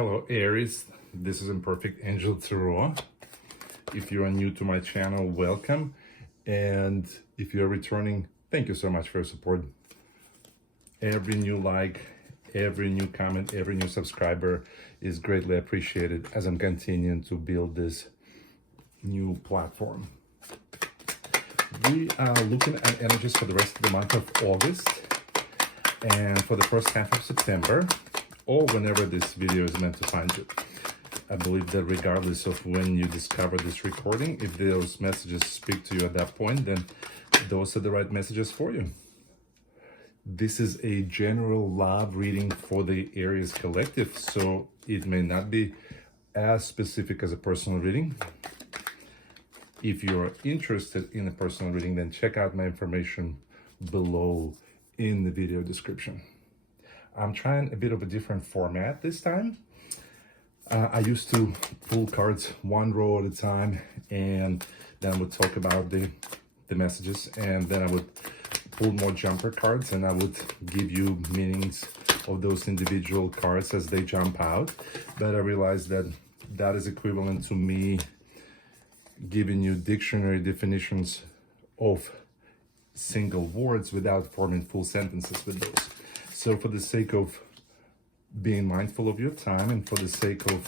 Hello Aries, this is Imperfect Angel Tarot. If you are new to my channel, welcome. And if you're returning, thank you so much for your support. Every new like, every new comment, every new subscriber is greatly appreciated as I'm continuing to build this new platform. We are looking at energies for the rest of the month of August and for the first half of September, or whenever this video is meant to find you. I believe that regardless of when you discover this recording, if those messages speak to you at that point, then those are the right messages for you. This is a general love reading for the Aries collective, so it may not be as specific as a personal reading. If you're interested in a personal reading, then check out my information below in the video description. I'm trying a bit of a different format this time. I used to pull cards one row at a time, and then I would talk about the messages, and then I would pull more jumper cards, and I would give you meanings of those individual cards as they jump out. But I realized that that is equivalent to me giving you dictionary definitions of single words without forming full sentences with those. So for the sake of being mindful of your time and for the sake of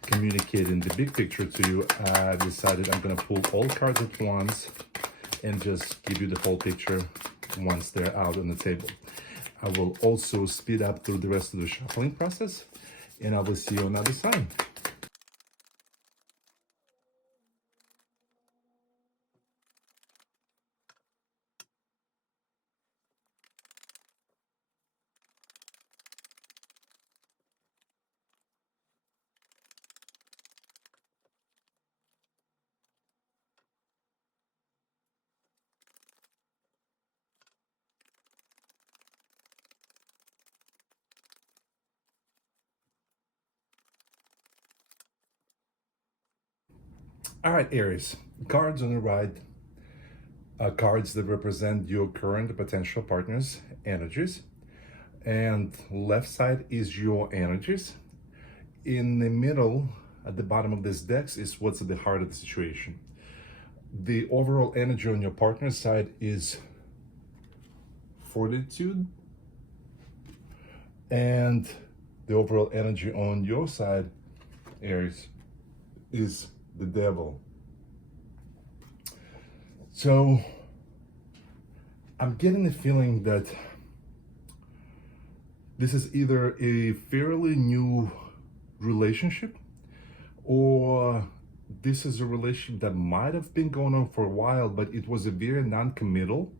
communicating the big picture to you, I decided I'm going to pull all cards at once and just give you the whole picture once they're out on the table. I will also speed up through the rest of the shuffling process, and I will see you on the other side. All right, Aries, cards on the right are cards that represent your current potential partner's energies, and left side is your energies. In the middle, at the bottom of this deck, is what's at the heart of the situation. The overall energy on your partner's side is fortitude, and the overall energy on your side, Aries, is the devil. So I'm getting the feeling that this is either a fairly new relationship, or this is a relationship that might have been going on for a while, but it was a very non-committal,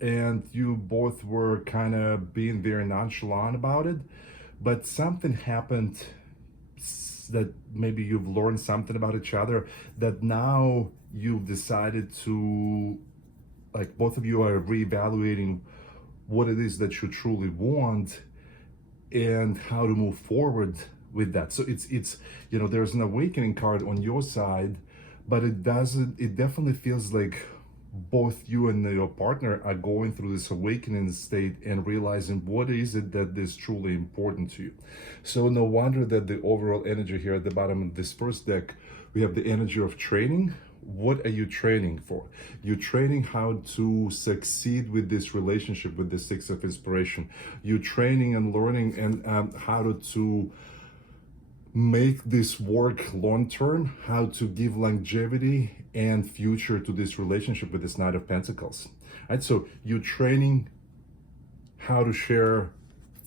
and you both were kind of being very nonchalant about it, but something happened that maybe you've learned something about each other that now you've decided to, like, both of you are reevaluating what it is that you truly want and how to move forward with that. So it's you know, there's an awakening card on your side, but it definitely feels like both you and your partner are going through this awakening state and realizing what is it that is truly important to you. So no wonder that the overall energy here at the bottom of this first deck, we have the energy of training. What are you training for? You're training how to succeed with this relationship with the Six of Inspiration. You're training and learning and how to make this work long-term, how to give longevity and future to this relationship with this Knight of Pentacles. Right? So you're training how to share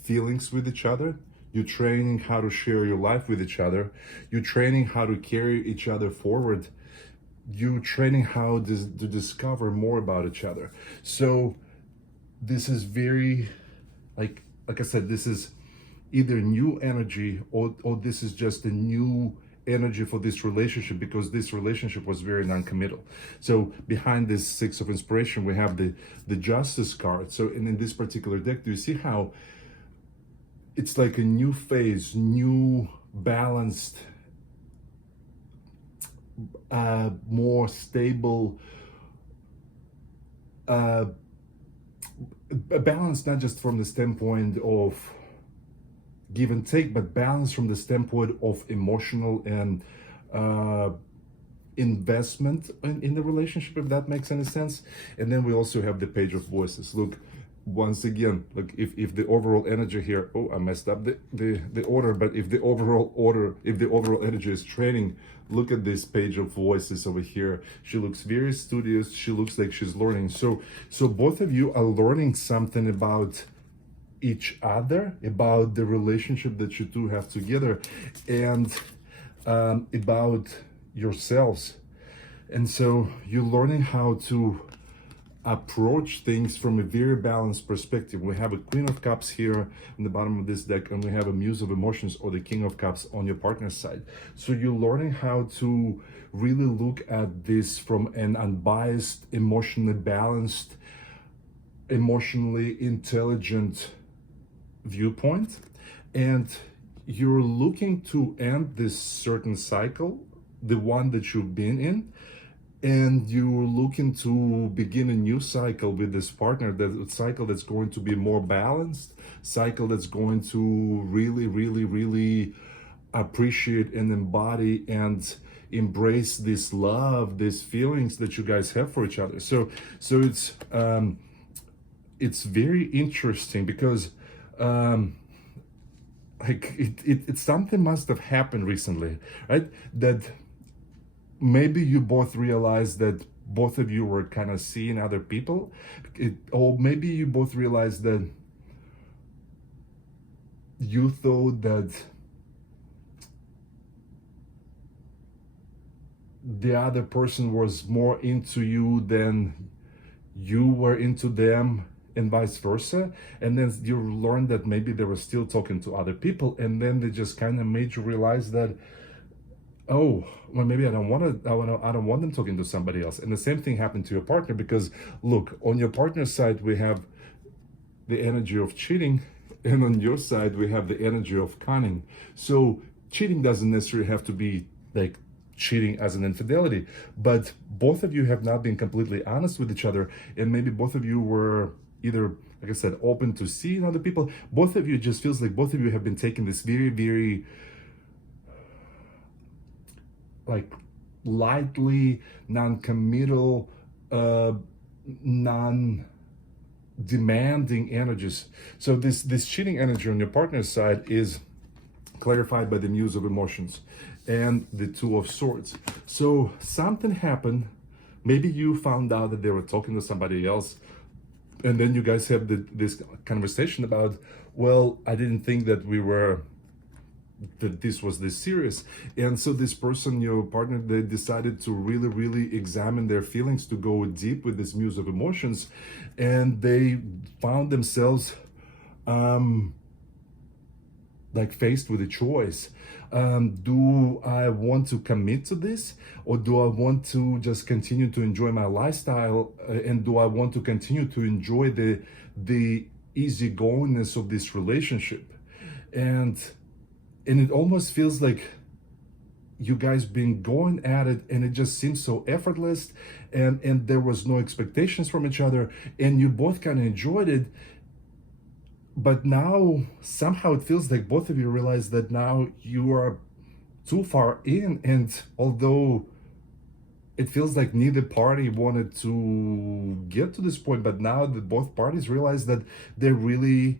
feelings with each other. You're training how to share your life with each other. You're training how to carry each other forward. You're training how to discover more about each other. So this is very, like I said, this is either new energy or this is just a new energy for this relationship, because this relationship was very non-committal. So behind this Six of Inspiration, we have the Justice card. So in this particular deck, do you see how it's like a new phase, new balanced, more stable, a balance, not just from the standpoint of give and take, but balance from the standpoint of emotional and investment in the relationship, if that makes any sense. And then we also have the Page of Voices. Look, once again, look, if the overall energy here, oh, I messed up the order, but if the overall energy is training, look at this Page of Voices over here. She looks very studious. She looks like she's learning. So both of you are learning something about each other, about the relationship that you two have together, and about yourselves. And so you're learning how to approach things from a very balanced perspective. We have a Queen of Cups here in the bottom of this deck, and we have a Muse of Emotions, or the King of Cups, on your partner's side. So you're learning how to really look at this from an unbiased, emotionally balanced, emotionally intelligent viewpoint. And you're looking to end this certain cycle, the one that you've been in, and you're looking to begin a new cycle with this partner, that cycle that's going to be more balanced, cycle that's going to really, really, really appreciate and embody and embrace this love, these feelings that you guys have for each other. So it's very interesting because it's something must have happened recently, right? That maybe you both realized that both of you were kind of seeing other people, or maybe you both realized that you thought that the other person was more into you than you were into them, and vice versa. And then you learned that maybe they were still talking to other people, and then they just kind of made you realize that, oh, well, maybe I don't want them talking to somebody else. And the same thing happened to your partner, because look, on your partner's side we have the energy of cheating, and on your side we have the energy of cunning. So cheating doesn't necessarily have to be like cheating as an infidelity, but both of you have not been completely honest with each other, and maybe both of you were either, like I said, open to seeing other people. Both of you, just feels like both of you have been taking this very, very like lightly, non-committal, non-demanding energies. So this cheating energy on your partner's side is clarified by the Muse of Emotions and the Two of Swords. So something happened. Maybe you found out that they were talking to somebody else, and then you guys have this conversation about, well, I didn't think that this was this serious. And so this person, your partner, they decided to really, really examine their feelings, to go deep with this Muse of Emotions, and they found themselves like faced with a choice. Do I want to commit to this, or do I want to just continue to enjoy my lifestyle, and do I want to continue to enjoy the easygoingness of this relationship? And it almost feels like you guys been going at it, and it just seems so effortless, and there was no expectations from each other, and you both kind of enjoyed it. But now somehow it feels like both of you realize that now you are too far in, and although it feels like neither party wanted to get to this point, but now that both parties realize that they really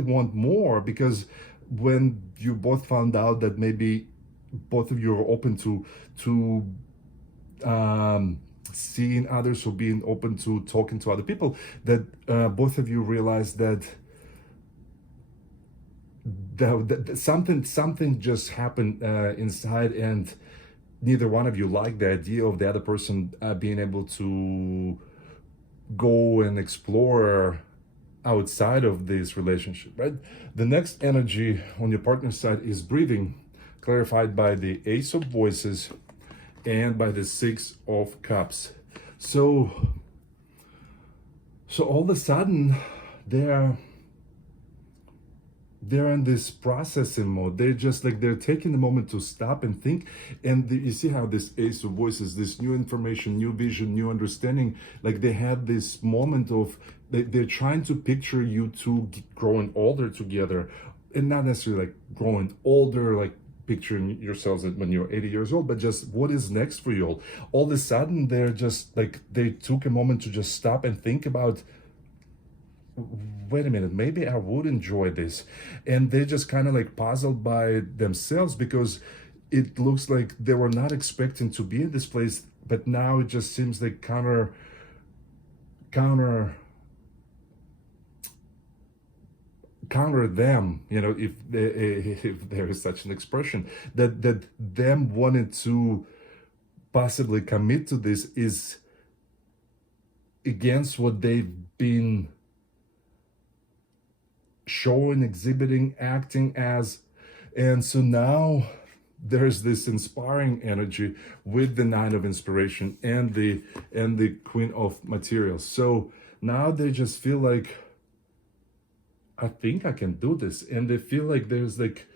want more, because when you both found out that maybe both of you are open to seeing others, or being open to talking to other people, that both of you realize that something just happened inside, and neither one of you liked the idea of the other person being able to go and explore outside of this relationship, right? The next energy on your partner's side is breathing, clarified by the Ace of Voices and by the Six of Cups. So all of a sudden they're in this processing mode. They're just like, they're taking a moment to stop and think. And you see how this Ace of Voices, this new information, new vision, new understanding, like they had this moment of, they're trying to picture you two growing older together, and not necessarily like growing older, like picturing yourselves when you're 80 years old, but just what is next for you all of a sudden they're just like, they took a moment to just stop and think about, wait a minute, maybe I would enjoy this. And they just kind of like puzzled by themselves, because it looks like they were not expecting to be in this place, but now it just seems like counter counter them, if there is such an expression, that them wanting to possibly commit to this is against what they've been showing, exhibiting, acting as. And so now there's this inspiring energy with the Nine of Inspiration and the Queen of Materials. So now they just feel like, I think I can do this. And they feel like there's like,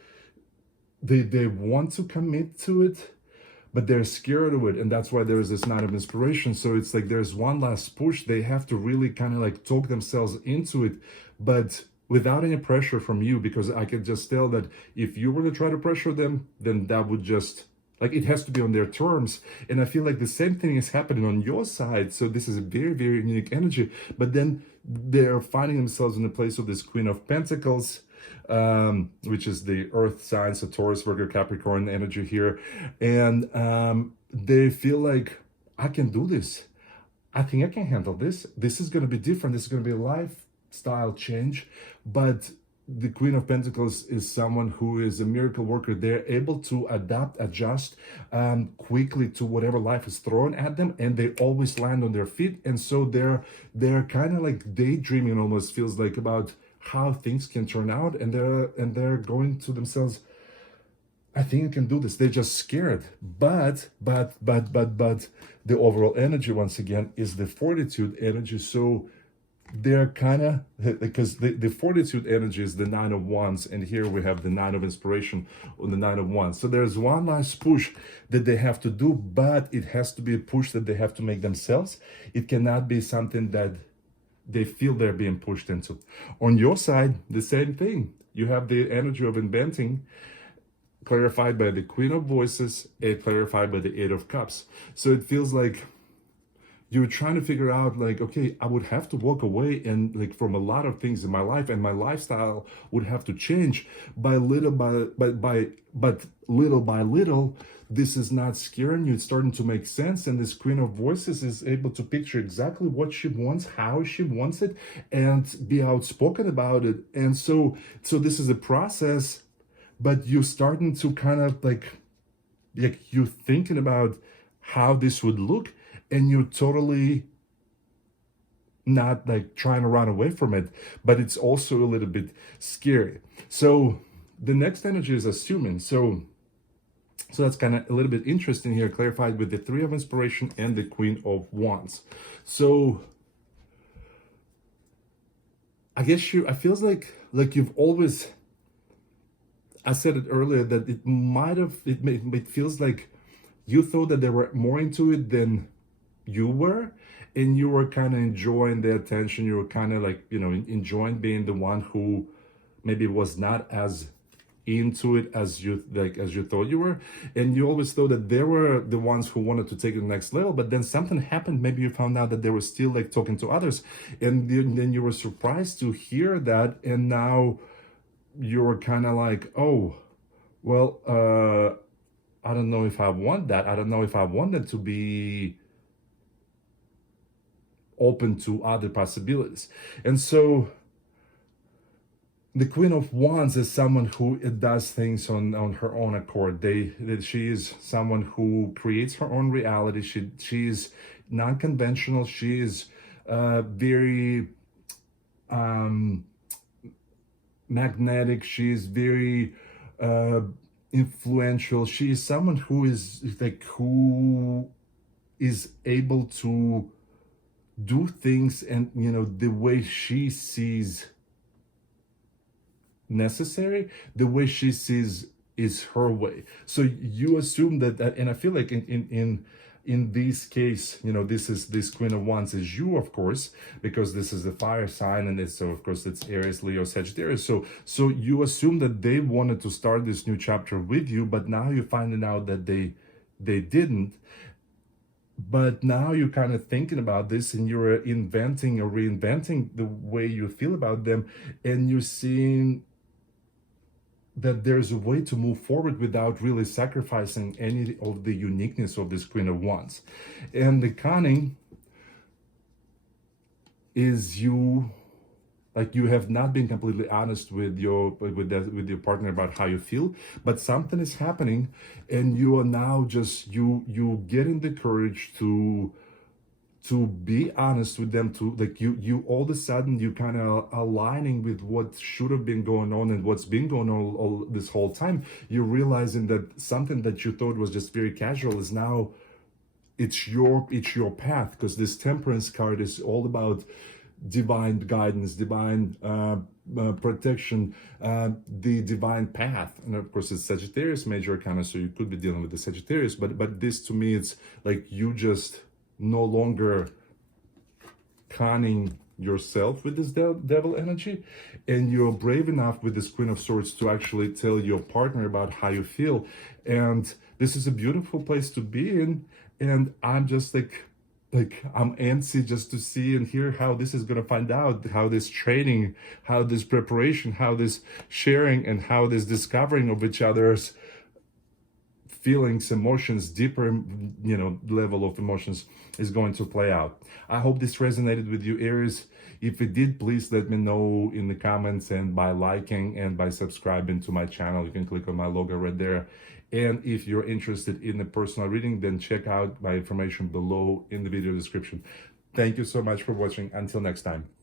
they want to commit to it, but they're scared of it. And that's why there's this Nine of Inspiration. So it's like there's one last push. They have to really kind of like talk themselves into it, but without any pressure from you, because I can just tell that if you were to try to pressure them, then that would just, like, it has to be on their terms. And I feel like the same thing is happening on your side. So this is a very, very unique energy. But then they're finding themselves in the place of this Queen of Pentacles, which is the earth sign, so Taurus, Virgo, Capricorn energy here. And they feel like, I can do this. I think I can handle this. This is going to be different. This is going to be a lifestyle change. But the Queen of Pentacles is someone who is a miracle worker. They're able to adapt, adjust quickly to whatever life is thrown at them, and they always land on their feet. And so they're kind of like daydreaming, almost feels like, about how things can turn out, and they're going to themselves, I think I can do this. They're just scared. But the overall energy, once again, is the fortitude energy. So they're kind of, because the fortitude energy is the Nine of Wands, and here we have the Nine of Inspiration on the Nine of Wands. So there's one last push that they have to do, but it has to be a push that they have to make themselves. It cannot be something that they feel they're being pushed into. On your side, the same thing. You have the energy of inventing, clarified by the Queen of Voices, and clarified by the Eight of Cups. So it feels like you're trying to figure out, like, okay, I would have to walk away and like from a lot of things in my life, and my lifestyle would have to change by little by little. This is not scaring you. It's starting to make sense. And this Queen of Voices is able to picture exactly what she wants, how she wants it, and be outspoken about it. And so this is a process, but you're starting to kind of like you're thinking about how this would look, and you're totally not like trying to run away from it, but it's also a little bit scary. So the next energy is assuming. So that's kind of a little bit interesting here, clarified with the Three of Inspiration and the Queen of Wands. So I guess I feels like you've always, I said it earlier, that it feels like you thought that they were more into it than you were, and you were kind of enjoying the attention. You were kind of like, enjoying being the one who maybe was not as into it as you thought you were, and you always thought that they were the ones who wanted to take it to the next level. But then something happened. Maybe you found out that they were still like talking to others, and then you were surprised to hear that, and now you were kind of like, oh, well, I don't know if I want that. I don't know if I want them to be open to other possibilities. And so the Queen of Wands is someone who does things on her own accord. She is someone who creates her own reality. She is non-conventional. She is very magnetic. She is very influential. She is someone who is able to do things, and the way she sees necessary, the way she sees is her way. So you assume that and I feel like in in this case, this Queen of Wands is you, of course, because this is the fire sign, and it's, so of course it's Aries, Leo, Sagittarius. So you assume that they wanted to start this new chapter with you, but now you're finding out that they didn't. But now you're kind of thinking about this, and you're inventing or reinventing the way you feel about them, and you're seeing that there's a way to move forward without really sacrificing any of the uniqueness of this Queen of Wands. And the cunning is you, like, you have not been completely honest with your partner about how you feel, but something is happening, and you are now just you getting the courage to be honest with them, to, like, you all of a sudden you kind of aligning with what should have been going on and what's been going on all this whole time. You're realizing that something that you thought was just very casual is now it's your path, because this Temperance card is all about divine guidance, divine protection, the divine path. And of course it's Sagittarius major arcana, so you could be dealing with the Sagittarius, but this to me, it's like you just no longer conning yourself with this devil energy, and you're brave enough with this Queen of Swords to actually tell your partner about how you feel. And this is a beautiful place to be in, and I'm just like I'm antsy just to see and hear how this is going to find out, how this training, how this preparation, how this sharing, and how this discovering of each other's feelings, emotions, deeper, level of emotions is going to play out. I hope this resonated with you, Aries. If it did, please let me know in the comments, and by liking and by subscribing to my channel. You can click on my logo right there. And if you're interested in a personal reading, then check out my information below in the video description. Thank you so much for watching. Until next time.